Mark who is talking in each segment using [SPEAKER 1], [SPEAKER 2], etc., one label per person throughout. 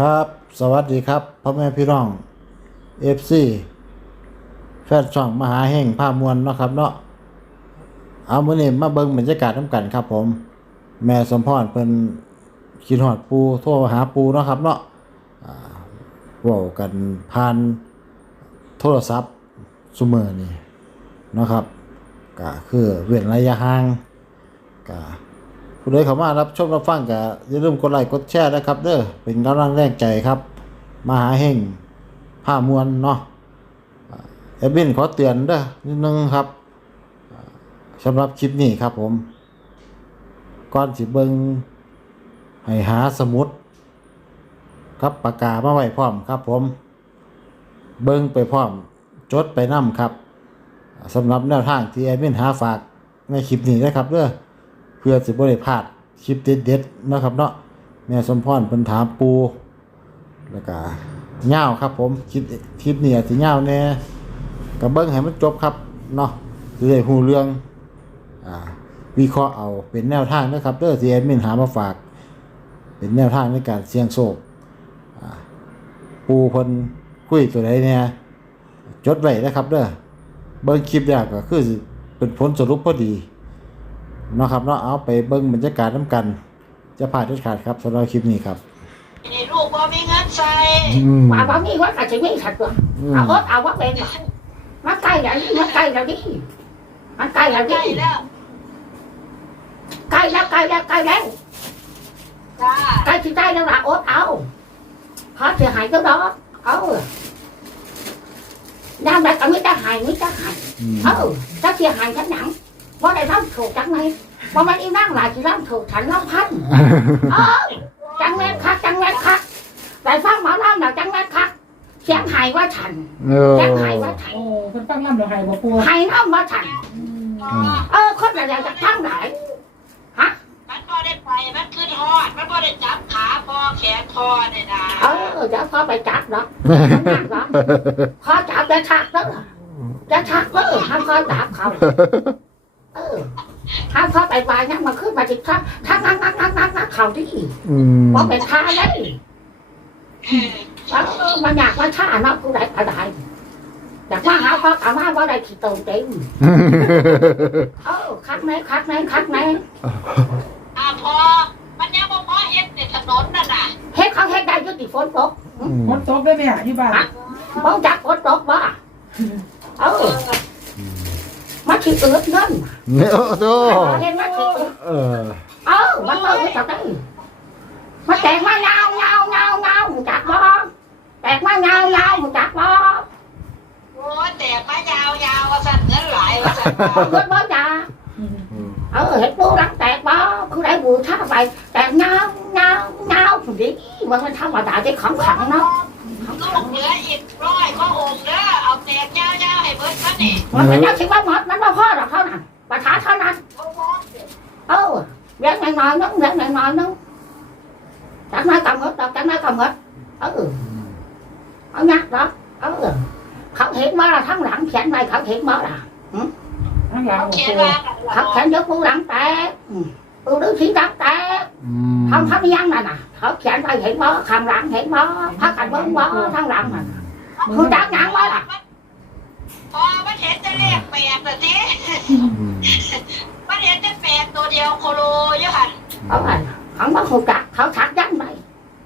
[SPEAKER 1] ครับ สวัสดีครับพ่อแม่พี่น้องเอฟซีแฟนช่องมหาแห่งภาพมวลเนาะครับเนาะเอาเมื้อนี้มาเบิ่งบรรยากาศน้ำกันครับผม แม่สมพรเพิ่นคิดฮอดปูโทรหาปูเนาะครับเนาะอ่าวกันผ่านโทรศัพท์ซุมื้อนี้เนาะครับก็คือเว้นระยะห่างก็ ผู้ใดเข้ามารับชมรับฟังก็อย่าลืมกดไลค์กดแชร์นะครับ เด้อเป็นกำลังแรงใจครับ มหาเฮงผ้ามวลเนาะอ่าแอดมินขอเตือนเด้อนิดนึงครับสำหรับคลิปนี้ครับผมก่อนสิเบิงให้หาสมุด ครับปากกามาไว้พร้อมครับผม เบิงไปพร้อม จดไปนํครับสำหรับแนวทางที่แอดมินหาฝากในคลิปนี้นะครับเด้อ เพื่อสิบ่ได้พลาดคลิปเด็ดๆนะครับเนาะแม่สมพรเพิ่นถามปูแล้วก็ยาวครับผมคลิปคลิปนี้อาจสิยาวแน่ก็เบิ่งให้มันจบครับเนาะสิได้ฮู้เรื่องอ่าวิเคราะห์เอาเป็นแนวทางนะครับเด้อที่แอดมินหามาฝาก เป็นแนวทางในการเสี่ยงโชคปูพนคุยตัวใดเนี่ยจดไว้นะครับเด้อเบิ่งคลิปแล้วก็คือเป็นผลสรุปพอดี นาะครับเนาะเอาไปเบิ่งบรรยากาศน้ำกัน จะผ่านทุกขาดครับสำหรับคลิปนี้ครับ
[SPEAKER 2] นี่ลูกบ่มีเงินใส่
[SPEAKER 1] อืม
[SPEAKER 3] ว่าบ่มีว่าก็สิมีสัตว์ตัว
[SPEAKER 1] อืม
[SPEAKER 3] เอาอดเอาว่าเป็นมันใกล้แล้วนี่มันใกล้แล้วนี่มันใกล้แล้ว
[SPEAKER 2] ใกล้
[SPEAKER 3] นี่
[SPEAKER 2] แล้ว
[SPEAKER 3] ใกล้แล้วใกล้แล้วใกล้แล้ว
[SPEAKER 2] จ้า
[SPEAKER 3] ใกล้ที่ใกล้แล้วล่ะอดเอาเขาเสียหายก็ดอกเออยามใดก็ไม่ได้หายไม่ได้หาย
[SPEAKER 1] อืม
[SPEAKER 3] เออถ้าเสียหายฉันหนัง ว่าได้รับถูกจังไหมว่ามันอีนั่งหลายที่รับถูกฉันรับพันเออจังแม่นคักจังแม่นคักแต่ฟังหมอลำน่ะจังแม่นคักเสียงหายว่าฉัน
[SPEAKER 1] เออ
[SPEAKER 3] เสียงหายว่าฉัน
[SPEAKER 4] โอ้เพิ่นฟังลำเราให้บ่ปู
[SPEAKER 3] หายน้ำว่าฉัน
[SPEAKER 2] พ่อ
[SPEAKER 3] เออคนอะไรจะทั้งไหน
[SPEAKER 2] มันบ่ได้ไปมันขึ้นฮอด มันบ่ได้จับขาพ่อแขนพ่อเนี่ยนะ
[SPEAKER 3] เออเดี๋ยวพอไปจับเนาะนั่งเนาะพอจับจะชักเนาะจะชักเนาะห้ามพอจับเขาเออห้ามพอไปวายเนี่ยมันขึ้นมาจิกทักทักนักนักนักนักนักเขาที่
[SPEAKER 1] อืม
[SPEAKER 3] ว่าเป็นท่าเลยเออมันอยากว่าท่าเนาะกูได้กระไดอยากว่าหาพ่ออาว่าว่าได้ขี้โตเต็มเออคักไหมคักไหมคักไหม
[SPEAKER 2] อ่าพ่อมันยังบ่พอเฮ็ดในถนนนั่นน่ะ
[SPEAKER 3] เฮ็ดเขาเฮ็ดได้ยุติฝนตก
[SPEAKER 1] อืม
[SPEAKER 4] ฝนตกได้ไหมอะที่บ้าน
[SPEAKER 3] มึงจักฝนตกบ่เออ มันขี้อืดเงิน
[SPEAKER 1] เนี่ยโอ้โห
[SPEAKER 3] เห็นมันขี้อืด
[SPEAKER 1] เออ
[SPEAKER 3] เออมันเออจับได้มันแตกมาเงาเงาเงาเงามึงจักบ่แตกมาเงาเงามึงจักบ่
[SPEAKER 2] โอ้ยแตกมายาวๆว่าสั่นเงินหลายว่าสั่น
[SPEAKER 3] เอาเงินบ่จ้า
[SPEAKER 4] อืม
[SPEAKER 1] อืม
[SPEAKER 3] เออเห็นปูรักแตกบ่คือได้บูชาไปแตกเงาเงาเงาผมดิมันมันธรรมดาที่ของขังเนาะ
[SPEAKER 2] ลูกเหลืออีกร้อยก็องค์เด้ นี่
[SPEAKER 3] มันเป็นนักคิดว่าหมดมันบ่พอหรอกเท่านั้นประชาเท่านั้น
[SPEAKER 2] บ่พอ
[SPEAKER 3] เออเลี้ยงน้อยๆนึงเลี้ยงน้อยๆนึงจักน้อย cầm hết จักน้อย cầm hết ừ ở nhắc đó ừ khẩu thiện mà là thắng lặng chén này khẩu thiện mà là
[SPEAKER 4] ข้างหลัง
[SPEAKER 2] เอา
[SPEAKER 4] บ่
[SPEAKER 2] เขียน
[SPEAKER 4] ปู
[SPEAKER 2] ว่า
[SPEAKER 3] khẩu thiện rất bu lặng tệ ừ đứa chỉ lặng tệ
[SPEAKER 1] อืม
[SPEAKER 3] không thấm nhân này nè khẩu thiện này thiện mà kham lặng thiện mà phát hành bớn mà thắng lặng mà không chắc nhắn mà là
[SPEAKER 2] พ อมันเห็นจะเลขแปดน่ะสิ
[SPEAKER 1] อืม
[SPEAKER 2] มันเห็นจะแปดตัวเดียวโคโลอยู่หั่น
[SPEAKER 3] ở này không có không chặt khẩu chặt danh này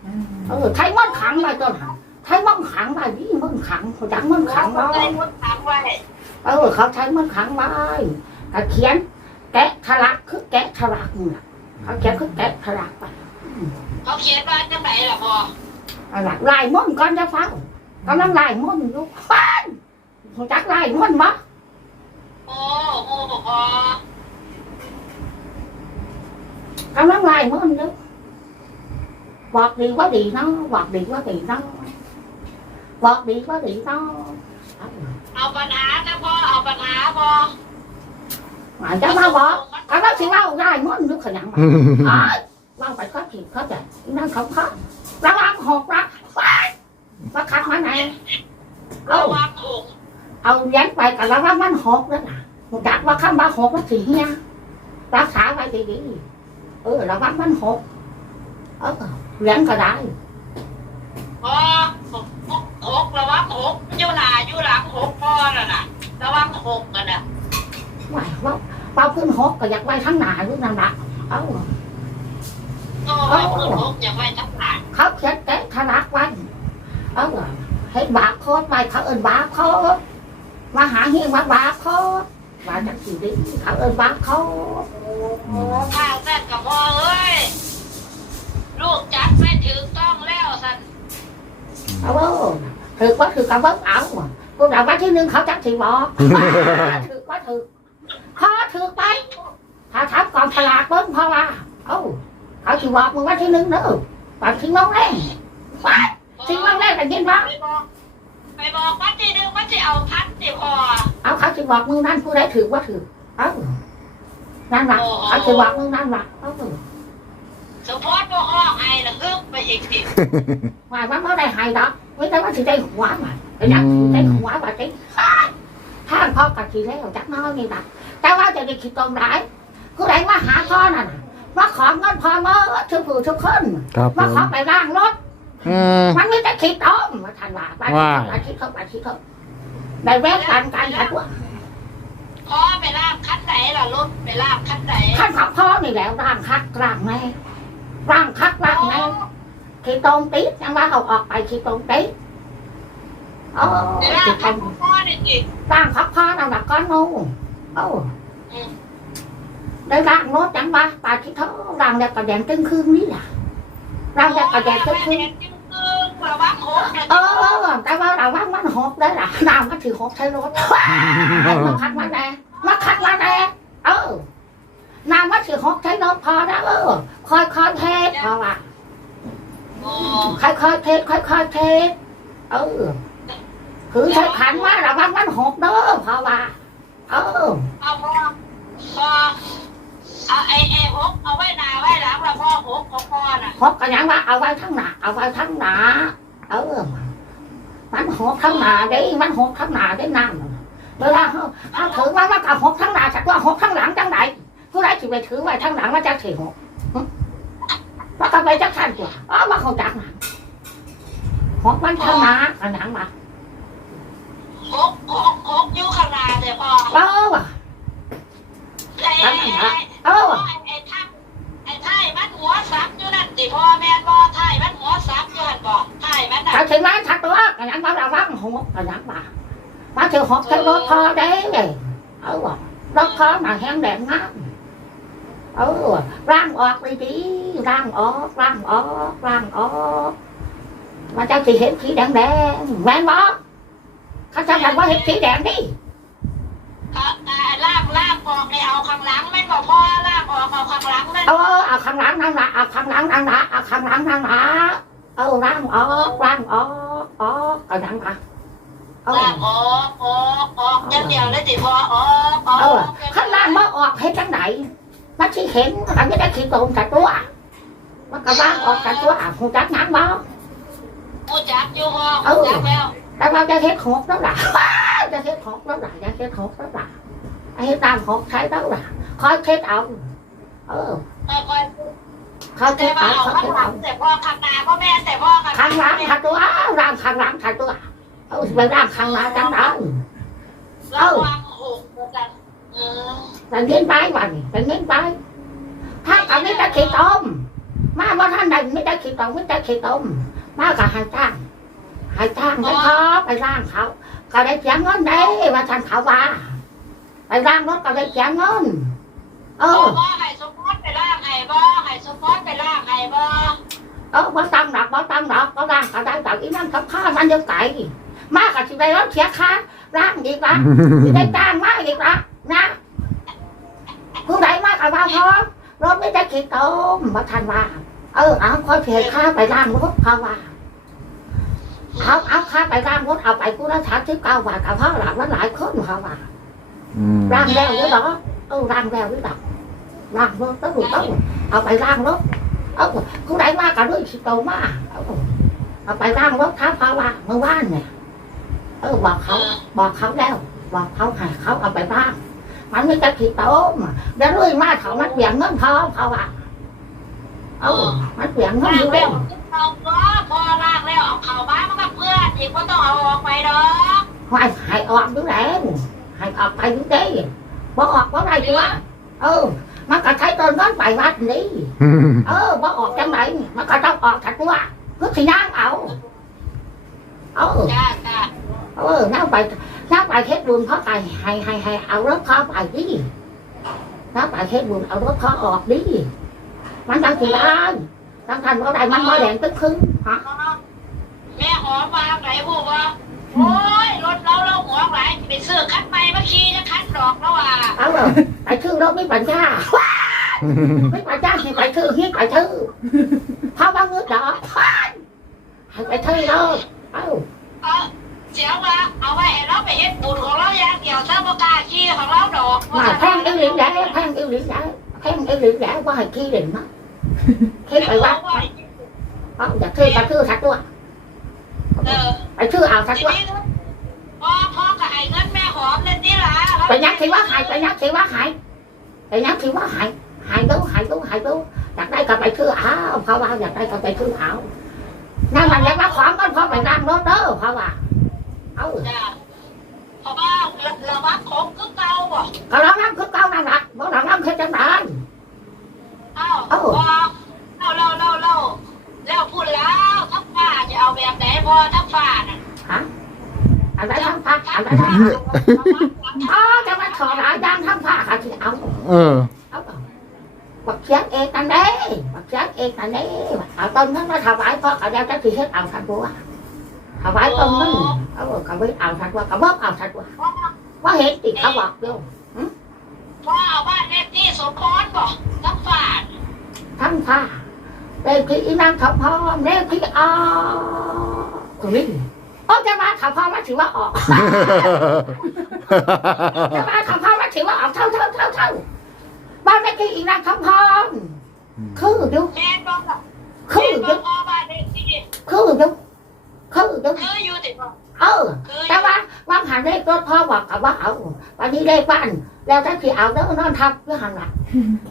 [SPEAKER 4] อืม
[SPEAKER 3] ừ thấy mất khẳng này cho nè thấy mất khẳng này đi mất khẳng không chắc mất
[SPEAKER 2] ขัง
[SPEAKER 3] khẳng
[SPEAKER 2] ไว้
[SPEAKER 3] đó
[SPEAKER 2] มดขังไว้
[SPEAKER 3] เออเขาใช้มันขังไว้เขาเขียน แกะฉลักคือแกะฉลักนี่แหละเขาเขียนคือแกะฉลักไป
[SPEAKER 2] เขาเขียนว่าจังไหนล่ะพ่อ
[SPEAKER 3] อะไรลายม้วนก่อนจะฟังกำลังลายม้วนอยู่ฟัน รู้จักลายม้วนมั้
[SPEAKER 2] โอ้โอ้พ่อกำ
[SPEAKER 3] ลังลายม้วนอยู่บอกดีว่าดีเนาะบอกดีว่าดีเนาะบอกดีว่าดีเนาะ
[SPEAKER 2] เอาปัญหานะพ่อเอาปัญหาพ่อ
[SPEAKER 3] หมายจะมาบอกเขาก็สิเล่าลายม้วนอยู่ขยัน
[SPEAKER 1] อืม
[SPEAKER 3] เอ้ยเล่าไปก็ผิดเขาใจนั่นเขาเขาระวังหกรักฟันมาขัดมาไหน
[SPEAKER 2] เอา
[SPEAKER 3] เอา
[SPEAKER 2] วางถูก
[SPEAKER 3] เอาเลี้ยงไปกับเราว่ามันหกแล้วนะผมจักว่าคำว่าหกมันสีเฮียรักษาไว้ดีๆเออเราว่ามันหกเออเลี้ยงก็ได้
[SPEAKER 2] หกอยู่หน้าอยู่หลังหกพ่อน่ะน่ะระวังหกกันน่ะ
[SPEAKER 3] ไหวว่าเปาขึ้นหกก็อยากไว้ทั้งหนาอยู่นั่นละเอ้า
[SPEAKER 2] โอ้ยพื้นหกอย่าไว้ทั้งหลัง
[SPEAKER 3] เขาเขียนแก้ทนักไว้เอ้าให้บาโคตรไปเขาเอินบาโคตร มาหาเฮียมาบาโคตรมาจากสี่ดิเขาเอินบาโคตร
[SPEAKER 2] โอ้ข้าวแซ่บกับพ่อเอ้ยลูกจัดไม่ถึงต้องแล้วสัน
[SPEAKER 3] เอาเว้ยถือว่าถือกับเบิ้งเอากูด่าวันที่หนึ่งเขาจักถือบอกถือว่าถือขอถือไปถ้าทับกองฉลากเบิ้งเพราะว่าเอ้าเขาถือบอกมึงวันที่หนึ่งเนอะปัดทิ้งน้องแรงไปทิ้งน้องแรงแต่ยินว่า
[SPEAKER 2] ไป บอกไปบอกว่าที่หนึ่งว่าจะเอาพัดสิพอ
[SPEAKER 3] เอาเขาถือบอกมึงนั่นผู้ใดถือว่าถือเอ้านั่นละเขาถือบอกมึงนั่นละเอ้า
[SPEAKER 2] สมพรบ่ห้องไอ้ละฮึบไปอีกสิ
[SPEAKER 3] ว่ามันไม่ได้หายดอกไม่ได้ว่าถือได้หัวมันเป็นอย่างถือได้หัวว่าจริงท่านพ่อกับทีแล้วจักน้อยนี่นะแต่ว่าจะได้คิดตรงไหนผู้ใดมาหาพ่อนั่นน่ะมาขอเงินพ่อเมื่อทุกผู้ทุกคน
[SPEAKER 1] ครับผ
[SPEAKER 3] มามขอไปร่างรถ
[SPEAKER 1] อืม
[SPEAKER 3] มันไม่ได้คิดต้มมาทันว่าไป
[SPEAKER 1] ว่า
[SPEAKER 3] ไปคิดเขาไปคิดเขาได้แวะกันกันกันว่า
[SPEAKER 2] พ่อไปลากคันไหนล่ะรถไปลากคันไหน
[SPEAKER 3] ท่านของพ่อนี่แหล้วร่างคักร่างแม่ร่างคักร่างแม่คิดตรงติดยังว่าเขาออกไปคิดตรงติดโอ้
[SPEAKER 2] ไปลา
[SPEAKER 3] คิ
[SPEAKER 2] ก
[SPEAKER 3] ดต
[SPEAKER 2] คั
[SPEAKER 3] ร
[SPEAKER 2] น
[SPEAKER 3] ง
[SPEAKER 2] พ่อนี่จิ
[SPEAKER 3] ร่างคักพ่อนั่นแหละก้อนนู้โอ้ได้ร่างรถยังว่าไปคิดเขาร่างแดกกระแดงตึ้งคืนนี่แหละร่างแดกกระแดงตึ้งคืน
[SPEAKER 2] จึงคือ ระวังหกนะ
[SPEAKER 3] เออแต่ว่าเราว่ามันหกได้ล่ะน้ำก็ถือหกใช้รถมาคัดมาแน่มาคัดมาแน่เออน้ำก็ถือหกใช้รถพอแล้วเออคอยคอยเทสพอว่ะค่อยคอยเทสค่อยคอยเทสเออคือใช้ขันว่าเราว่ามันหกเด้อพอว่ะเออ
[SPEAKER 2] เอาไอ้ไอ้หกเอาไว้หน้าไว้หลังแล้ว พ่อหกของพ่อน่ะ
[SPEAKER 3] หกก็ยังว่าเอาไว้ทั้งหนาเอาไว้ทั้งหนาเออมันหกทั้งหนาได้มันหกทั้งหนาได้น้ำเวลาเขาเขาถือว่ามันกับหกทั้งหนาจากว่าหกทั้งหลังจังไหนผู้ใดถือไปถือไว้ทั้งหลังว่าจะถือหกว่าก็ไปจักทันกว่าอ๋อมาเขาจักหนังหกมันทั้งหนากันหนังมา
[SPEAKER 2] หกหกหกอยู่ข้างหน้าเลยพ่อ
[SPEAKER 3] เออว่ะ
[SPEAKER 2] ไอ้ไอ้ไอ้
[SPEAKER 3] เออว่ะ
[SPEAKER 2] ไอ้ท่าไอ้ไท่มันหัวซักอยู่นั่น สิพ่อแม่นบ่ไท่มันหัวซักยู่หั่นบ่ไท่มันน่ะ
[SPEAKER 3] ถ้าถึงนั้นทักตัวกันหนังมาเราว่างหกกันหนังมามาถือหกถือรถพอได้เลยเออว่ะรถพอมาแห้งแดงงามเออร่างออกเลยดีร่างออกร่างออกร่างออกมันจะสีเห็นสีแดงแดงแหวนบอกเขาจะแบบว่าเห็นสีแดงดิ
[SPEAKER 2] อะอะลาก ลากออกให้เอาข้างหลังแม่นบ่พ่อลากออกเอาข้างหลังแม่น
[SPEAKER 3] เออเอาข้างหลังนั่นละเอาข้างหลังนั่นละเอาข้างหลังนั่นละเออร่างออกร่างออกออกกันยังปะเออ
[SPEAKER 2] ลากออกออกออกอย่างเดียวเลยสิพ่อออกออก
[SPEAKER 3] เออข้างล่างมาออกเห็นจังไหนมันที่เห็นมันไม่ได้ขีดตรงกับตัวมันก็ร่างออกกับตัวอะคงจักนังบ่
[SPEAKER 2] กูจักอยู่พ่อกูจักแล้ว
[SPEAKER 3] แต่ว่าจะเห็นหกแล้วล่ะจะเห็นหกแล้วล่ะจะเห็นหกแล้วล่ะ ไอ้ตามหกใช้แล้วล่ะคอยเช็ดเอา เออ
[SPEAKER 2] ค่อย
[SPEAKER 3] คอย
[SPEAKER 2] ๆ
[SPEAKER 3] เช็
[SPEAKER 2] แต่
[SPEAKER 3] ด
[SPEAKER 2] ว่า
[SPEAKER 3] เอา
[SPEAKER 2] เอา
[SPEAKER 3] คอย
[SPEAKER 2] ข้าง
[SPEAKER 3] เช็ดเอา
[SPEAKER 2] หลังแต่พ่อข้างหน้าพ่อแม่แต่พ่อข้าง
[SPEAKER 3] ข้างหลังขัดตัวร่างข้างหลังขัดตัวเอาไปร่างข้างหลังจังนั้น
[SPEAKER 2] ระวังหกกันเออ
[SPEAKER 3] แต่เงินไปวันแต่เงินไปถ้าเอาไม่ได้ขีดต้มมาว่าท่านใดไม่ได้ขีดต้มไม่ได้ขีดต้มมากับหายจ้างหายจ้างไม่พอไปร่างเขา ก็ได้เสียเงินได้ว่าท่านเขาว่า ไปร่างรถก็ได้เสียเงินเอ
[SPEAKER 2] บ่
[SPEAKER 3] อ
[SPEAKER 2] บ่ให้สมพรไปลากให้บ่ให้สมพรไปลากให้บ่
[SPEAKER 3] เออบ่ตั้งดอกบ่ตั้งดอกก็ร่างก็ได้แต่อีนั่นกับข้ามันยังไก่มากกับสิได้รถเสียค่าร่างดีกว่าสิได้จ้างมากดีกว่านะผู้ใดมากกับว่าพอรถไม่ได้ขีดต้มมาทันว่า เออเอาคอยเพียค่าไปร่างรถเขาว่าเอาเอาค่าไปร่างรถเอาไปกูละสามสิบเก้าบาทกับพ่อหลังมันหลายคนเขาว่า
[SPEAKER 1] อืม
[SPEAKER 3] ร่างแล้วหรือเปล่าเออร่างแล้วหรือเปล่าร่างรถต้องต้องเอาไปร่างรถเออผู้ใดมากกับด้วยขีดโตมากเอาเอาไปร่างรถท้าเขาว่าเมื่อวานเนี่ยเออบอกเขาบอกเขาแล้วบอกเขาให้เขาเอาไปบ้างมันไม่จะขีดโตมเดี๋ยวลุยมาเขามันเปลี่ยนเงินทองเขาว่าเออมันเปลี่ยนเงิ
[SPEAKER 2] ว่าน
[SPEAKER 3] อยู่
[SPEAKER 2] แล้
[SPEAKER 3] แล้วว
[SPEAKER 2] ไปเอาก็พอลากแล้วเอาเข่าบ้านมันกับเพื่อนอีกก็ต้องเอาออกไปดอก
[SPEAKER 3] ให้ให้ออกอยู่แล้ว ให้ออกไปอยู่ดีบ่ออกบ่ได้ตัวเออ มันก็ใช้ตอนนั้นไปวัดนี่เออบ่ออกจังไหนมันก็ต้องออกถัดตัวเพื่อสิย่างเอาเออ
[SPEAKER 2] จ้าจ้า
[SPEAKER 3] เออนั่งไปนั่งไปเฮ็ดบุญเพราะไปให้ให้ให้เอารถเขาไปดินั่งไปเฮ็ดบุญเอารถเขาออกดิมันจังสิได้ทั้งทันว่าได้มันมาแดงตึ้งครึ่งฮะ
[SPEAKER 2] แม่หอมมาไหนพูดว่าโอ้ย รถเราเราหัวไหลไปซื้อคันใหม่มาขี่จะคันดอกแล้วว่ะ
[SPEAKER 3] เอาเลยไปชื่อรถไม่ปัญญาไม่ปัญญาให้ไปชื่อให้ไปชื่อเพราะว่าเงินดอกให้ไปชื่อเลยเอา
[SPEAKER 2] เออเสียว่าเอาไว้ให้เราไปเฮ็ดบุญของเราอย่างเดียวถ้าบ่กล้าขี่ของเราดอก
[SPEAKER 3] ว่าแพงอีหลีแดงแพงอีหลีแดงแพงอีหลีแดงว่าให้ขี้เด่นมั้งขี้ไปวัดเอาอยากชื่อก็ชื่อสักตัว
[SPEAKER 2] เออ
[SPEAKER 3] ไปชื่อเอาสัก
[SPEAKER 2] ที
[SPEAKER 3] ตัว
[SPEAKER 2] นี้ พ่อพ่อกับไอ้เงินแม่หอมเล่นนี่ล่ะ
[SPEAKER 3] ไปยักษ์ถือว่าหายไปยักษ์ถือว่าหายไปยักษ์ถือว่าหายหายตู้หายตู้หายตู้อยากได้ก็ไปชื่อเอาเขาว่าอยากได้ก็ไปชื่อเอานั่นมันยังมาขอกันพราะไปนั่งรถเด้อเขา
[SPEAKER 2] ว่าเอ้า ทั้
[SPEAKER 3] งผ้านนั้นะอ๋อจะมาขอหลายอย่างทั้งผ้าค่ะที่เอา
[SPEAKER 1] เออ
[SPEAKER 3] เอาบักเชียงเอกนั่นเด้บักเชียงเอกนั่นเด้เอาต้นนั้นมาถวายพ่อเอาแล้วจะสิเฮ็ดเอาทันบัวถวายต้นนั้นเอาก็ไม่เอาทันบัวก็บ่เอาทันบัวว่าเห็นติดเขาบอกเดียว
[SPEAKER 2] พ่อเอาบ้านเลขที่สมพรบ่ทักฟ้า
[SPEAKER 3] ทั้งผ้าเลขที่อีนางเขาพร้อมเลขที่อ๋อตรงนี้ โอ้จะมาเขาพร้อมว่าถือว่าออกจะมาเขาพร้อมว่าถือว่าออกเท่าเท่าเท่าเท่าบ้านเลขที่อีนางเขาพร้อมคือเดียว
[SPEAKER 2] แม่บอกว่า
[SPEAKER 3] คื
[SPEAKER 2] แม่
[SPEAKER 3] อบเดี
[SPEAKER 2] อ
[SPEAKER 3] ยว
[SPEAKER 2] กพ่อบ้านเลขที่
[SPEAKER 3] คือเดียวคือเดียว
[SPEAKER 2] คืออยู่ติดบ่
[SPEAKER 3] เออ
[SPEAKER 2] คือ
[SPEAKER 3] แต่ว่าว่างหันเลขรถพ่อบอกกับว่าเอาวันนี้เลขบ้านแล้วถ้าที่เอาแล้วนอนทับก็หันหลัง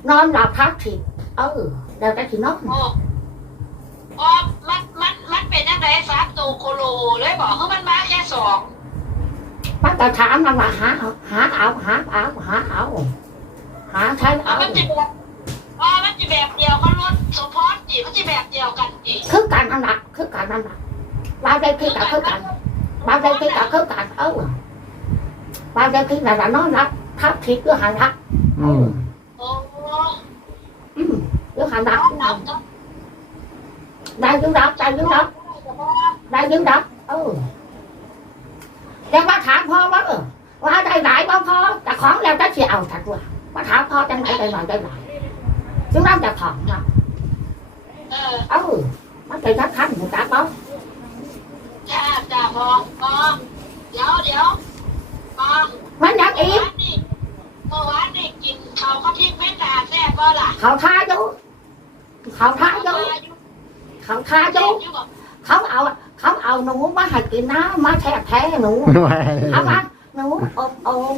[SPEAKER 3] นอนหลับทับถิเออแล้วถ้าที่นอน
[SPEAKER 2] โอ้อ๋อมันมันมัน เป็นยังไงสามตัวโคโลเลยบอกคือมันมาแค่สอง
[SPEAKER 3] มันก็ถามมันว่าหาเอาหาเอาหาเอาหาเอาหาใช้
[SPEAKER 2] อ๋อ
[SPEAKER 3] เอา
[SPEAKER 2] มันจะแบบอ๋อมันจะแบบเดียวเขารถสมพรจีมันจะแบบเดียวกันจี
[SPEAKER 3] คือการนั่นแหละคือการนั่นแหละบางได้ที่กับคือกันบางได้ที่กับคือกันเออบางได้ที่นั่นแหละนอนรับทับถิก็หันหลัง
[SPEAKER 1] อืม
[SPEAKER 2] โอ้
[SPEAKER 3] อืมก็หันหลัง
[SPEAKER 2] น้ำน้ำ
[SPEAKER 3] ได้ยืนรับได้ยืนรับ ได้ยืนรับเออแล้วมาถามพ่อว่าเออว่าได้หลายบ้างพ่อแต่ของแล้วจะเสียเอาถัดว่ามาถามพ่อจังไหนได้หน่อยได้หลายจึงรับจากของมา
[SPEAKER 2] เออ
[SPEAKER 3] เออมันเป็นทักทันหมูจักเนาะ
[SPEAKER 2] จ้าจ้าพอพอเดี๋ยวเดี๋ยวพอ
[SPEAKER 3] มันอยาก
[SPEAKER 2] เมื่อ
[SPEAKER 3] อีก
[SPEAKER 2] วานนี่เมื่อวานนี่กินเขาเขาทิ้งเม็ดดาแซ่บก็ล่ะ
[SPEAKER 3] เขาท้าอยู่เขาท้าอยู่เขาท้าอยู่ เขาเอาเขาเอาหนูมาให้กินน้ำมาแทะแท้หนูเอามาหนูอมอม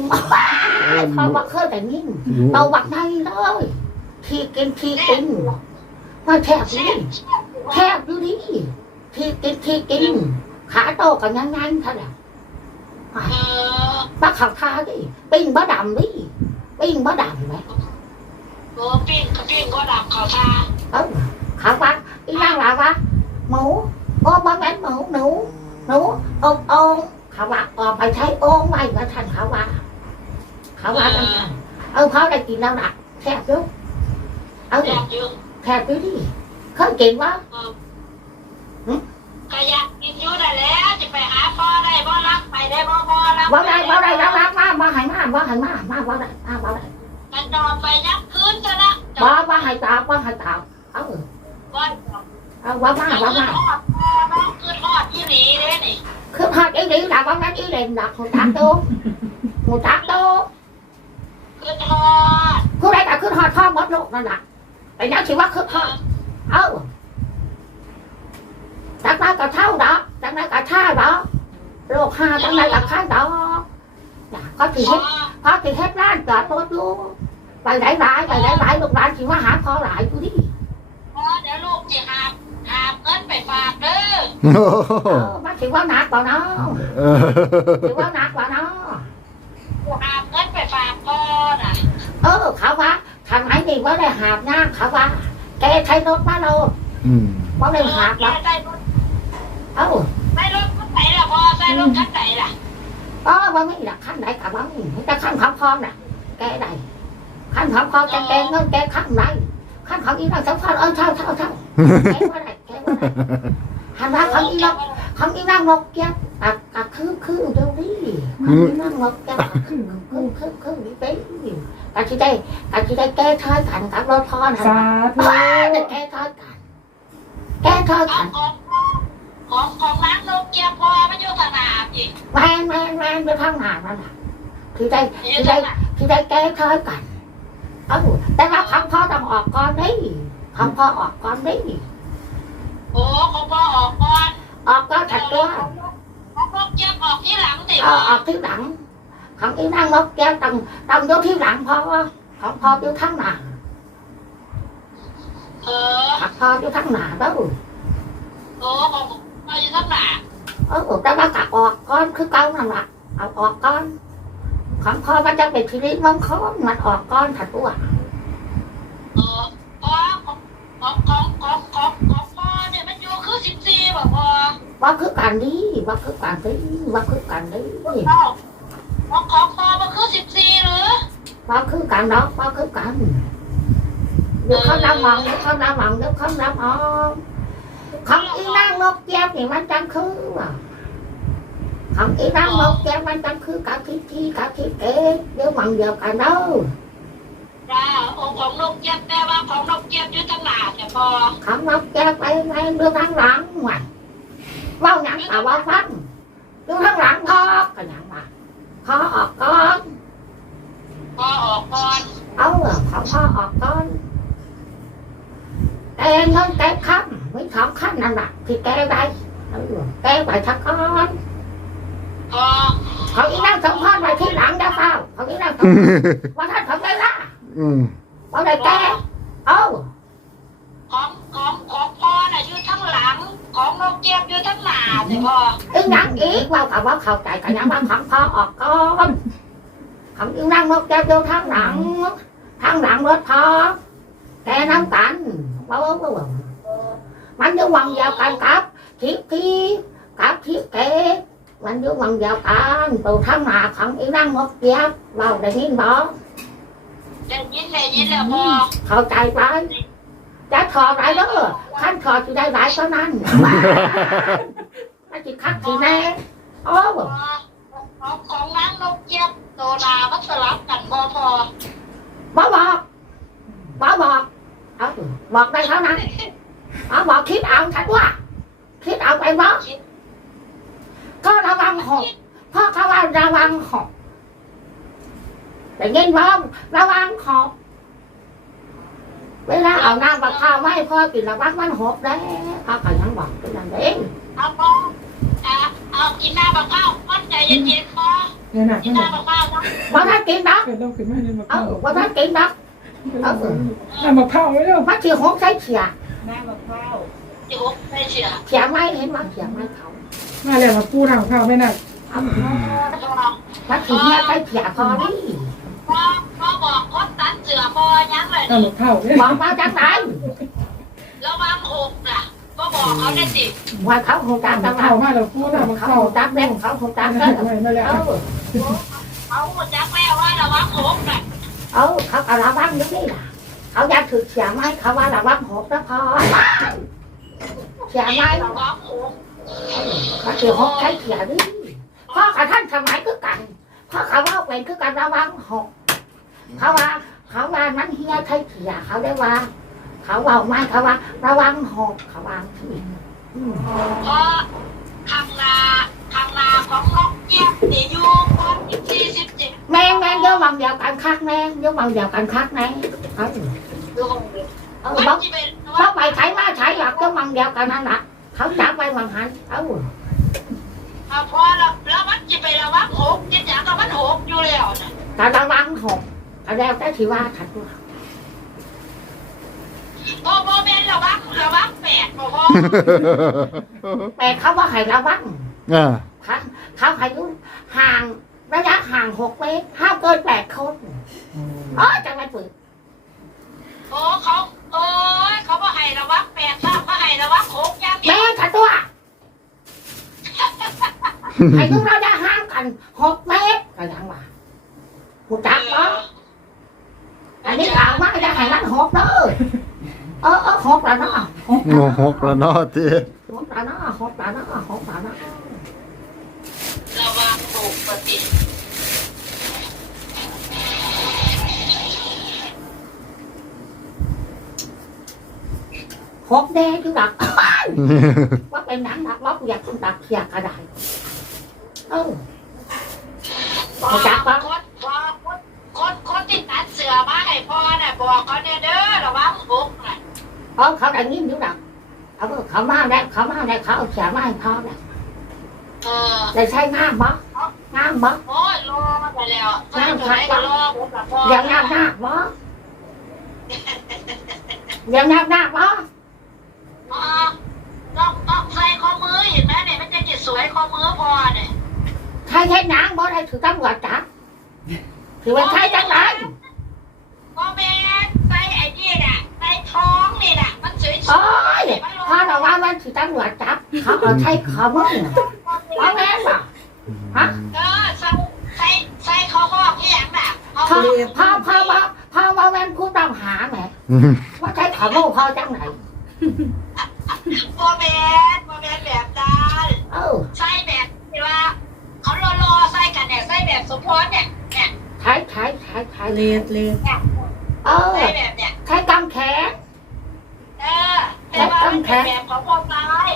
[SPEAKER 3] เขาบอกเคยแต่ยิ่งเราบักในเลยที่กินที่กินมาแทะ
[SPEAKER 2] แซ่
[SPEAKER 3] นี่
[SPEAKER 2] บ
[SPEAKER 3] แทบอยู่ดิที่กินที่กินขาโตกันยังไงท่านอะ
[SPEAKER 2] เออ
[SPEAKER 3] บ้าขาวทาดิปิ้งบ้าดำดิปิ้งบ้าดำไหม
[SPEAKER 2] โอ้ปิ้งปิ้งก็ดับเขาทา
[SPEAKER 3] เออขาวว่าอีนั่งหลาวะหมู โอ้บ้าแม่นหมูหนูหนูององขาวว่าออกไปใช้โอ่งไว้ก็ท่านขาวว่าขาวว่าจังไงเออเขาได้กินแล้วล่ะแทบอยู่เออ
[SPEAKER 2] แซ่บอยู่
[SPEAKER 3] แทบอยู่ดิเขาเก่งวะ
[SPEAKER 2] ก็อยากกินอยู่นั่นแหละจะไปหาพ่อได้บ่รักไปได้บ่พ่อรัก
[SPEAKER 3] ว่าได้ว่าได้แล้วรักมาว่าให้มาว่าให้มามาว่าได้มาว่าได้
[SPEAKER 2] กันนอนไปยักคืนซะนะ
[SPEAKER 3] ว่าว่าให้ตาว่าให้ตาเออ
[SPEAKER 2] ว่า
[SPEAKER 3] เอาว่ามาว่ามาขึ้น
[SPEAKER 2] ทอดที่นี่ได้นี่คือทอดอีหลี
[SPEAKER 3] ดักว่ามันอี
[SPEAKER 2] เหลหนั
[SPEAKER 3] กหูตักโตหูตักโต
[SPEAKER 2] ขึ้นทอด
[SPEAKER 3] คือได้แต่ขึ้นทอดพ่อมดลูกนั่นแหละแต่ยัง
[SPEAKER 2] คือว่าขึ้นทอด
[SPEAKER 3] เอ้าจังไรก็เท่าดอกจังไรก็ช่าดอกโลกห้าจังไรก็ข้าดอก
[SPEAKER 2] พอ
[SPEAKER 3] ถือเฮ็ดพอถือเฮ็ดร้านจอดรถอยู่ไปไหนหลายไปไหนหลายลูกหลานคิดว่าหา
[SPEAKER 2] พอหลายกูดิพอเดี๋ยวลูกจะหาาบเงินไป
[SPEAKER 1] โอ้โห
[SPEAKER 3] เออมันถือว่าหนักกว่าเนาะ
[SPEAKER 1] เออ
[SPEAKER 3] ถือว่าหนักกว่าเนาะ
[SPEAKER 2] อาบเงินไปฝากพ่อน่ะ
[SPEAKER 3] เออเขาว่าทางไหนนี่ว่าได้หาบงานเขาว่าแกใช้รถมาเรา
[SPEAKER 1] อืม
[SPEAKER 3] ว่าได้หาบ
[SPEAKER 2] แล้
[SPEAKER 3] แล้ว
[SPEAKER 2] ได้รถ
[SPEAKER 3] เอ้า
[SPEAKER 2] ได้รถคันไหนล่ะพ่อได้รถคันไหนล่ะ
[SPEAKER 3] เออว่าไม่หลักขั้นไหนกับว่าไม่แต่ขั้นของพร้อมน่ะ แกได้ขั้นของพร้อมแกแกเงินแกขั้นไหน ขั้นของอีนั่งสำคัญเออเท่าเท่าเท่าแกว่าได้แกว่าได้หันมาเของอีนั่งของอีนั่งนกแก้วอะอะคือคือเดี๋ยวนี้ของอีนั่งนกแก้วคือคือคือคือนี่ไปกะที่ได้กะที่ได้แก้ท้อยกันกับรถพอนะ
[SPEAKER 4] สาธุ
[SPEAKER 3] เออได้แก้ท้อยกัน แก้ทอย
[SPEAKER 2] เอ
[SPEAKER 3] กัน
[SPEAKER 2] ของของของร้านโนเกียพอมันอยู่สนามอีก
[SPEAKER 3] แมนแมนแมนไปทางหนานั่นแหละที่ได้
[SPEAKER 2] อยู่
[SPEAKER 3] ที่ได้
[SPEAKER 2] นาม
[SPEAKER 3] ที่ได้แก้ท้อยกัน เอ้าแต่ว่าคำพ่อต้องออกก่อนนี่คำพ่อออกก่อนนี่
[SPEAKER 2] โอ้ของพ่อออกก่อน
[SPEAKER 3] ออกก่อนถัดตัว
[SPEAKER 2] ของโนเกียออกที่หลังสิ
[SPEAKER 3] เอ
[SPEAKER 2] พ่
[SPEAKER 3] อ
[SPEAKER 2] อ
[SPEAKER 3] ออกที่หลังของอีนั่งนกแก้วต้องต้องยกที่หลังพ่อของพ่ออยู่ข้างหน้า
[SPEAKER 2] เออ
[SPEAKER 3] ของพ่ออยู่ข้างหน้าเด้อ
[SPEAKER 2] โอ้ของพ่ออยู่สนาม
[SPEAKER 3] เออแต่ว่ากะออกก่อนคือเก่านั่นแหละเอาออกก่อน ของพ่อมันจะเป็นชีวิตมงคลมันออกก่อนถัดตัว
[SPEAKER 2] เออพ่อของของของของของของพ่อเนี่ยมันอยู่คือสิบสี่บ่พ่อ
[SPEAKER 3] ว่าคือการดีว่าคือการดีว่าคือการดี
[SPEAKER 2] เอ้าของของพ่อมันคือสิบสี่หรือ
[SPEAKER 3] ว่าคือการดอกว่าคือการเดี๋ยวเขาดำมองเดี๋ยวเขาดำมองเดี๋ยวเขาดำมองของอีนางนกแก้วนี่มันจังคือว่ะ ของอีนางนกแก้วมันจังคือกับที่ที่กับที่เก๋เดี๋ยวมันเดียวกันเด้อ
[SPEAKER 2] จ้าองค์ของนกเจี๊ยบแต่ว่าของนกเจี๊ยบอยู่ตั้งหนาแต่พอ
[SPEAKER 3] ขอ เดี๋ยวทางหลังว่ะว่าหยังแต่ว่าฟังเดี๋ยวทางหลังพอก็หยังมาพอออกก่อน
[SPEAKER 2] พอออกก่อน
[SPEAKER 3] เอาเหรอของพ่อออกก่อนแกเงินแกคำไม่สองขั้นนั่นแหละที่แกได้เออแกไปทักก่อน
[SPEAKER 2] พอ
[SPEAKER 3] เขาอีนั่งสองพันไปที่หลังได้เปล่าเขาอีนั่งสองว่าท่านทำได้ละ
[SPEAKER 1] อืม
[SPEAKER 3] ว่าได้แกเอา
[SPEAKER 2] ของของของพ่อน่ะอยู่ทั้งหลัง ของนกเจี๊ยบอยู่ทั้งหนาแต่พอ
[SPEAKER 3] อีนั่งอีกว่ากับว่าเข้าใจกันยังว่าของพ่อออกก่อนของอีนั่งนกแก้วอยู่ทางหลังทางหลังรถพอแกน้ำกันว่าว่าว่ามันอยู่วังเดียวกันครับทิพที่กับทิพเก มันอยู่วังเดียวกันตัวทางหน้าของอีนั่งนกแก้วเราได้ยินบ่
[SPEAKER 2] ได้ยินได้ยินแล้วพอ
[SPEAKER 3] เข้าใจไปจะถอดไรเด้อขั้นถอดจะได้หลายเท่านั้นไม่จิคักทีแน่โอ้
[SPEAKER 2] พอของของร้านนกเจี๊ยบโซดาก็สลับกันพอพอ
[SPEAKER 3] บ่บอกบ่บอกเอาบอกได้เท่านั้นเอาบอกคิดเอาฉันว่าคิดเอาไปบ่ ก็ระวังหกพ่อเขาว่าระวังหกแต่ยินบ่ระวังหกเวลาเอาน้ำบักข้าวไม่พ่อกินระวังมันหกได้พ่อก็ยังบอกเป็นอย่างนี้
[SPEAKER 2] เอาพออะเอากินหน้าบักข้าวมันใจเย็นๆพอ
[SPEAKER 4] เดี๋ยวหนัก
[SPEAKER 2] กิน
[SPEAKER 4] ห
[SPEAKER 2] ห
[SPEAKER 4] นั
[SPEAKER 2] น้ากบักข้าวนะ
[SPEAKER 3] ว่าถ้ากินนะ
[SPEAKER 4] เกิดเราขึ้นมาในมะพ
[SPEAKER 3] เอ้า
[SPEAKER 4] ร้าว
[SPEAKER 3] ว่าถ้ากินนะ
[SPEAKER 4] น้ำมะพร้าวไว้แล้ว
[SPEAKER 3] มันที่หกใช้เฉีย
[SPEAKER 2] หน้าบักข้าวอยู่ไม่เชื่อ
[SPEAKER 3] เฉียไม่เห็นว่าเฉียไม่เขา
[SPEAKER 4] มาแล้วมาปูทางมะพร้าวไม่หนัก
[SPEAKER 3] เอา
[SPEAKER 2] พอ
[SPEAKER 3] มันที่เนี่ยใช้เฉียพอนี่
[SPEAKER 2] พอพอบอกคนตัดเสือพอยังเลย
[SPEAKER 4] น้ำมะพร้าวเนี่ย
[SPEAKER 3] บอกมาจากไหน
[SPEAKER 2] ระวังหกน่ะก็บอกเขาได้สิ
[SPEAKER 3] ว่าเขาคงตาม
[SPEAKER 4] น้ำ
[SPEAKER 3] ตาม
[SPEAKER 4] มะพร้าวมาแล้วปูน้ำมะพ
[SPEAKER 3] เขา
[SPEAKER 4] ร้าว
[SPEAKER 3] คงตามเล่นเขาคงตามเล่น
[SPEAKER 4] ไม่มาแล้ว
[SPEAKER 3] เออ
[SPEAKER 2] เขาจักแม่ว่าระวังหกน่ะ
[SPEAKER 3] เออเขาเอาระวังอยู่นี่ล่ะเขาอยากถือเฉียไหมเขาว่าระวังหกนะพอเฉียไหม
[SPEAKER 2] ระวังหก
[SPEAKER 3] เขาถือหกใช้เฉียนพ่อกับท่านสมัยคือกันพ่อเขาว่าเป็นคือกันระวังหกเขาว่า เขาว่ามันเฮียใช้เฉียเขาได้ว่า เขาว่าไม่เขาว่า ระวังหกเขาวางที่
[SPEAKER 2] เพราะทางนาทางนาของนกเจี๊ยบนี่ยู่คนสิบสี่สิบเจ็ด
[SPEAKER 3] แม่งแม่งเดี๋ยววังเดียวกันคักแม่งเดี๋ยววังเดียวกันคักแม่งเออ
[SPEAKER 2] ดวง
[SPEAKER 3] เออบอกบอกไปใช้มาใช้หลักเดี๋ยววังเดียวกันนั่นแหละ เขาจับไปวังหันเออ
[SPEAKER 2] เอาพอแล้วแล้วมันจะไประวังหกจิตอย่างกับมันหกอยู่แล้วน่ะ
[SPEAKER 3] แต่ระวังหกแต่แล้วแต่ที่ว่าถัดว่า
[SPEAKER 2] พอพอแม่นระวังระวังแปดบ่พอ
[SPEAKER 3] แต่เขาว่าให้ระวัง
[SPEAKER 1] เออ
[SPEAKER 3] เขาเขาให้อยู่ห่างระยะห่างหกเมตรห้ามเกินแปดคนเออจังไม่ปืน
[SPEAKER 2] โอ้เขาโอ้ยเขาบ่ให้ระวังแปดถ้าเขาให้ระวังหกอย่างเดี
[SPEAKER 3] แม่
[SPEAKER 2] ยว
[SPEAKER 3] ขันตัวให้อยู่ระยะห่างกันหกเมตรก็ยังว่ากูจักบ่อันนี้กล่าวว่าจะให้มันหกเด้อเออเออหกแล้วเนาะหก
[SPEAKER 1] งหกแล้วเนาะที่
[SPEAKER 3] หกแล้วเนาะหกแล้วเนาะหกแล้วเนาะ
[SPEAKER 2] ระวังถูกปฏิ
[SPEAKER 3] หกแดงที่ดักว่าเป็นหนังดักว่าอยากคุณดักอยากกระไดเออ
[SPEAKER 2] บอกคนบอกคนคนคนที่ตัดเสือมาให้พ่อน่ะบอกเขาเนี่ยเด้อระวังหกน่ะ
[SPEAKER 3] เออเขาได้ยินอยู่ดักเอาเถอะเขามาแล้วเขามาแล้วเขาเอาเสียมาให้พ่อแล้ว
[SPEAKER 2] เออ
[SPEAKER 3] ได้ใช้งามบ่งามบ่
[SPEAKER 2] โอ้ยรอไปแล้วใช่ไหมก็รอผมกับพ่อ
[SPEAKER 3] อย่างนักนักบ่อย่างนักนักบ่
[SPEAKER 2] อ๋อต้องต้องใส่ข้อมือเห็นไหมเนี่ยมันจะจิต สวยข้อมือพ่อเนี่ย
[SPEAKER 3] ใช้ใช้หนังบ่ได้ถือตำรวจจับถือว่าใช้จังไร
[SPEAKER 2] พ่อแม่ใส่ไอ้นี่น่ะใส่ท้องนี่น่ะมันสวย
[SPEAKER 3] โอ้ยพ่อเราว่ามันถือตำรวจจับเขาเอาใช้เขาบ่เนี่ยพ่อแม่บ่ฮะ
[SPEAKER 2] เออใส่ใส่ใส่ข้อห้องที่อย่างน่ะเอา
[SPEAKER 3] พ่อพ่อพ่อว่าพ่อว่าแม่นผู้ต้องหาแหมว่าใช้เขาบ่พ่อจังไหน
[SPEAKER 2] พ่อแม่พ่อแม่แบบนั้น
[SPEAKER 3] เออ
[SPEAKER 2] ใส่แบบที่ว่าเขารอรอๆใส่กันเนี่ยใส่แบบสมพรเนี่ยเนี่ย
[SPEAKER 3] ใช้ใช้ใช้ใช้
[SPEAKER 4] เลดเลด
[SPEAKER 2] เนี่ย
[SPEAKER 3] เออ
[SPEAKER 2] ใส่แบบเนี่ย
[SPEAKER 3] ใช้กำแขน
[SPEAKER 2] เออแต่ว่ามันเป็นแบบของพ่อตาย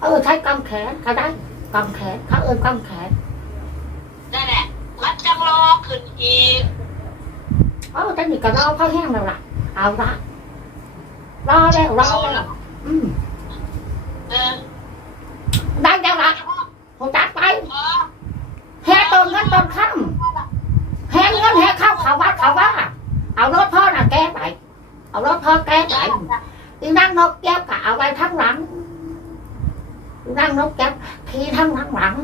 [SPEAKER 3] เออใช้กำแขนก็ได้กำแขนเขาเอินกำแขน
[SPEAKER 2] นั่นแหละมันจังรอขึ้นอีก
[SPEAKER 3] เออแต่นี่ก็รอเขาแห้งแล้วล่ะเอาละรอแล้วรอ
[SPEAKER 2] เอา
[SPEAKER 3] แล้
[SPEAKER 2] ละ
[SPEAKER 3] วอืม
[SPEAKER 2] เออ
[SPEAKER 3] ได้แล้วล่ะผมจัดไป
[SPEAKER 2] พอ
[SPEAKER 3] แห่ต้นเงินต้นข้ามแห่เงินแห่ข้าวเขาวัดเขาว่า เอารถพ่อน่ะแก้ไป เอารถพ่อแก้ไปอีนั่งนกแก้วกะเอาไว้ทั้งหลังอีนั่งนกแก้วทีทั้งหลังหลัง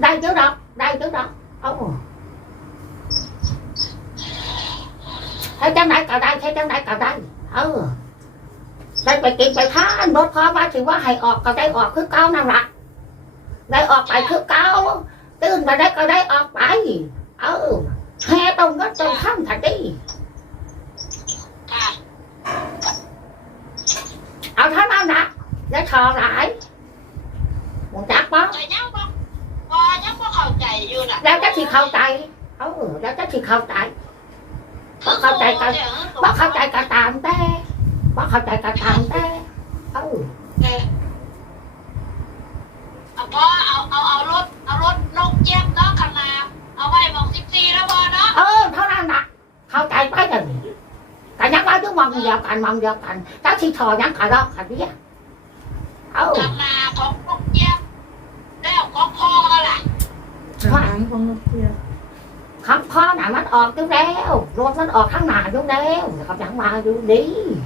[SPEAKER 3] ได้ chứ đâu đây chứ đâu ồ thấy trong này cả đây thấy trong này cả đây ừ đây phải kịp phải thá anh bớt khó quá thì quá hay ọt cả đây ọt cứ cao nào lạc đây ọt phải cứ cao ตื่นมาได้ก็ได้ออกไป เออแห่ตรงก็ตรงข้ามทันที
[SPEAKER 2] ค่ะ
[SPEAKER 3] เอาเท่านั้นนะแล้วทอหลายหมูจักปะ
[SPEAKER 2] แต่ยังบ่พอยังบ่เข้าใจอยู่น่ะ
[SPEAKER 3] แล้วจะที่เข้าใจเออแล้วจะที่เข้าใจบ่เข้าใจกันบ่เข้าใจก็ตามแต่ บ่เข้าใจก็ตามแต่เออ
[SPEAKER 2] เออเอาพอเอาเอาเอารถเอารถนกเจี๊ยบเนาะขนาดเอาไว้บอกสิบสี่แล้วพอเนาะ
[SPEAKER 3] เออเท่านั้นนะเข้าใจไปกันกันยังว่าทุกมองเดียวกันมองเดียวกันถ้าที่ทอยังกระรอกกันเนี่ยเออ
[SPEAKER 2] ขนาดของนกเจี๊ยบแล้วของพ่อล่ะ
[SPEAKER 4] หางของนกเตี้ย
[SPEAKER 3] คำพ่อน่ะมันออกอยู่แล้วรถมันออกข้างหน้าอยู่แล้วเขายังมาอยู่ดีมัน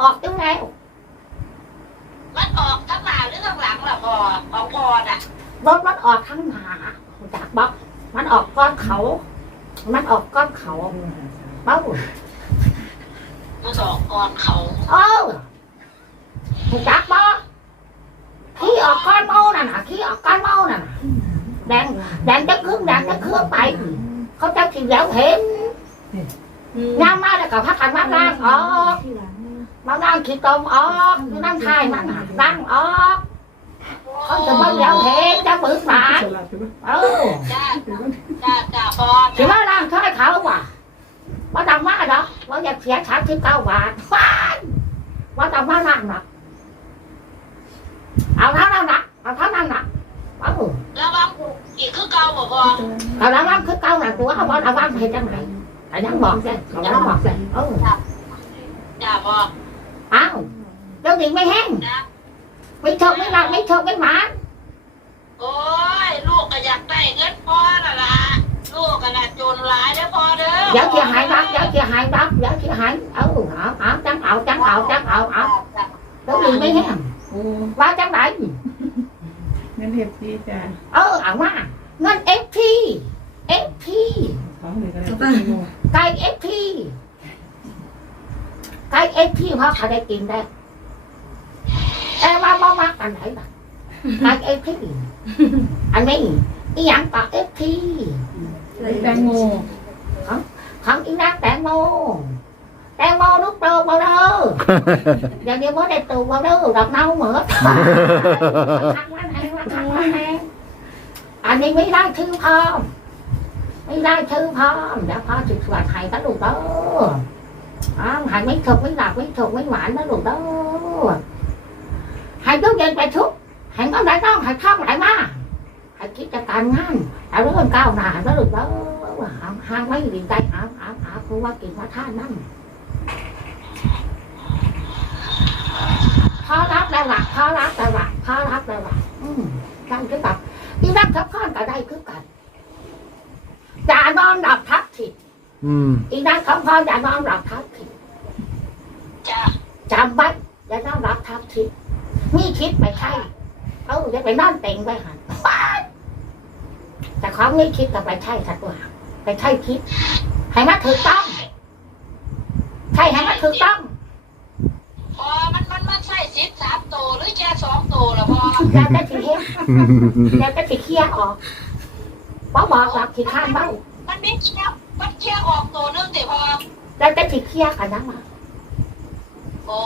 [SPEAKER 3] ออกอยู่แล้ว
[SPEAKER 2] มันออกทั้งหน้าหรือทั้งหลังล่ะพอของพ่อน่ะ
[SPEAKER 3] รถมันออกข้างหน้าจากบอกมันออกก้อนเขา มันออกก้อนเขาเอ้า
[SPEAKER 2] มันออกก่อนเขา
[SPEAKER 3] เออจากบอกขี้ออกก้อนเมาน่ะนะขี้ออกก้อนเมาน่ะนะแดงแดงจะครึ่งแดงจะครึ่งไป เขาจะทีแล้วเห็นงามมากเลยกับพักกันมาล้างออก มาล้างขี้ตมออกนั่งทายมันน่ะล้างออกเขาจะมาแล้วเหจะปืนหมาเออ
[SPEAKER 2] จ้าจ้าจ้าพอ
[SPEAKER 3] ถือว่าร่างช่วยเขาว่ะว่าดังมากหรอกว่าอยากเสียสามสิบเก้าบาทฟ้านว่าดังมากร่างหนักเอาเท่านั้นหนักเอาเท่านั้นหนักเออ
[SPEAKER 2] ระวังอีกคือเก่าบ่พอ
[SPEAKER 3] เอาระวังคือเก้าหนักตัวเอาว่าระวังเห็นจังไหนแต่ยังบอกเลยยังบอกเลยเออ
[SPEAKER 2] จ้าพอ
[SPEAKER 3] อาเดี๋ยวนี้ไม่แห้ง
[SPEAKER 2] นะ
[SPEAKER 3] ไม่ชกไม่รักไม่ชกไม่หมาน
[SPEAKER 2] โอ้ยลูกก็อยากได้เงินพ่อน่ะล่ะลูกกันน่ะจนหลายแล้วพอเด้อ
[SPEAKER 3] เดี๋ยวจะหายรับเดี๋ยวจะหายรับเดี๋ยวจะหายเอาเอาเอาจังเอาจังเอาจังเอาเอาแล้วดีไม่แห้งว่าจังไหน
[SPEAKER 4] เงินเห็บดีจ้ะ
[SPEAKER 3] เออเอาว่าเงินเอฟทีเอฟที
[SPEAKER 4] ของเลยก็ได้
[SPEAKER 3] ไก่เอฟที ไก่เอฟทีเพราะเขาได้กินได้แต่ว่าบ่มักอันไหนล่ะไก่เอฟทีอันนี้อีหยังกับเอฟที
[SPEAKER 4] แตงโม
[SPEAKER 3] ของอีนักแตงโมแตงโมลูกโตมาเด้ออย่างนี้ว่าได้ตูมาเด้อดอกเน่าเหมือนทักวันแหงว่าทักวันแหงอันนี้ไม่ได้ชื่อพร้อมไม่ได้ชื่อพร้อมเดี๋ยวพ่อจะสวดให้ก็ลูกเด้อ อ้าวหายไม่ถูกไม่หลับไม่ถูกไม่หวานนะลูกเด้อใหายตู้เย็นไปทุกหายก็ได้ต้องใหายท่องไหลมาใหายคิดจะการงานแต่เรื่องก้าวหน้านะลูกเด้อหางหางไม่ดีใจหางหางหางคือว่ากินว่าท่านั่นพอรับแล้วล่ะพอรับแล้วล่ะพอรับแล้วล่ะอืมกันคือกับที่รักทับข้อนก็ได้คือกันอย่านอนหลับทับทิศ
[SPEAKER 1] อืม
[SPEAKER 3] อีนั่นคำพออย่านอนหลับทับทิศ
[SPEAKER 2] จ้ะ
[SPEAKER 3] จำไว้อย่านอนหลับทับทิศมีคิดไปใช่เออจะไปนอนเต็งไปหันป๊าดแต่เขาไม่คิดกับไปใช่สักว่าไปใช่คิดให้มันถูกต้องใช่ให้มันถูกต้อง
[SPEAKER 2] พอมันมันมันใช่สิบสามโตหรือแค่สองโตละพอ
[SPEAKER 3] อยากจะสิเฮ็ดอยากจะสิเคลียร์ออกบ่บอกหลับสิข้ามเบ้า
[SPEAKER 2] มันไม่เชี่ยว มันเชี่ยวออกโตนึงแต่พอ
[SPEAKER 3] อยากจะสิเคลียร์กันนะมา
[SPEAKER 2] โอ้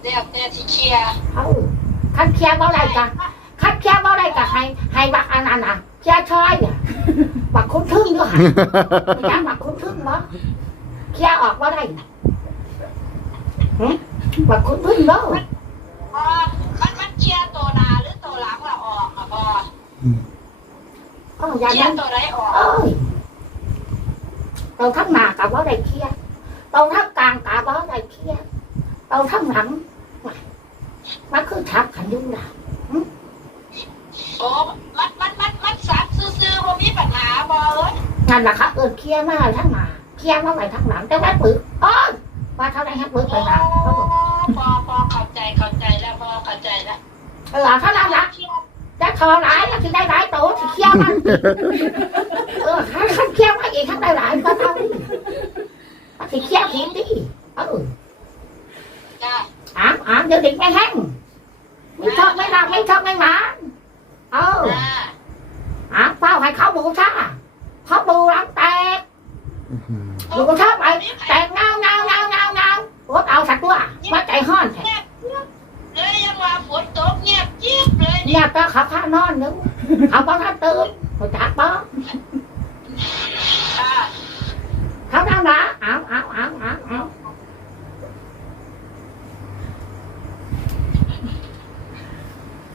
[SPEAKER 2] เดี๋ยวแต่ที่เคลียร์
[SPEAKER 3] เอ้าคันเคลียร์บ่ได้กะคันเคลียร์บ่ได้กะให้ให้บักอันนั้นน่ะเคลียร์ชอยอะบักคุณทึ่งด้วยอยากบักคุณทึ่งบ่เคลียร์ออกบ่ได้หึบักคุณทึ่งเด้อ
[SPEAKER 2] พอมันมันเชี่ยวโตหนาหรือโตหลังละออกอะพอ
[SPEAKER 3] เอ้าอย่าง
[SPEAKER 2] เชี่ย
[SPEAKER 3] นั้
[SPEAKER 2] วนโตไหนออก
[SPEAKER 3] เอ้ยตรงทั้งหน้ากับว่าได้เคลียร์ตรงทั้งกลางกับว่าได้เคลียร์ตรงทั้งหลังมันคือทับกันอยู่ละ
[SPEAKER 2] โอ้มันมันมันมันสัตว์ซื่อๆบ่มีปัญหาบ่เอ้ย
[SPEAKER 3] นั่นแหละครับเออเคลียร์มาทั้งหน้าเคลียร์มาไว้ทั้งหลังแต่ว่าปึกโอ้ยว่าเท่าไหรฮะปึกไป
[SPEAKER 2] โอ้
[SPEAKER 3] นะ
[SPEAKER 2] พอพอเข้าใจเข้าใจแล้วพอเข้าใจแล้ว
[SPEAKER 3] เออเท่านั้นละ จะทอหลายแล้วที่ได้หลายโตที่เคลียร์มันเออถ้าท่านเคลียร์มาอีกท่านได้หลายก็เท่านี้ที่เคลียร์ผิดดิเออ
[SPEAKER 2] จ้ะ
[SPEAKER 3] อ่านอ่านเดี๋ยวเด็กไม่แห้งไม่ชอบไม่รักไม่ชอบไม่หมานเออ
[SPEAKER 2] จ้ะ
[SPEAKER 3] อ่านเฝ้าให้เขาบูชาเขาบูรังแตกบูชาไปแตกเงาเงาเงาเงาเงาโอ๊ตเอาสักตัวว่าใจห้อนแท้
[SPEAKER 2] เลยยังว่าฝนตกเงียบจี๊บเลย
[SPEAKER 3] เนี่ยยบก็เขาข้านอนนึกเขาบอกเขาตื่นเขาจักบ่
[SPEAKER 2] ค่ะ
[SPEAKER 3] เขาทำละเอาเอาเอาเอาเอา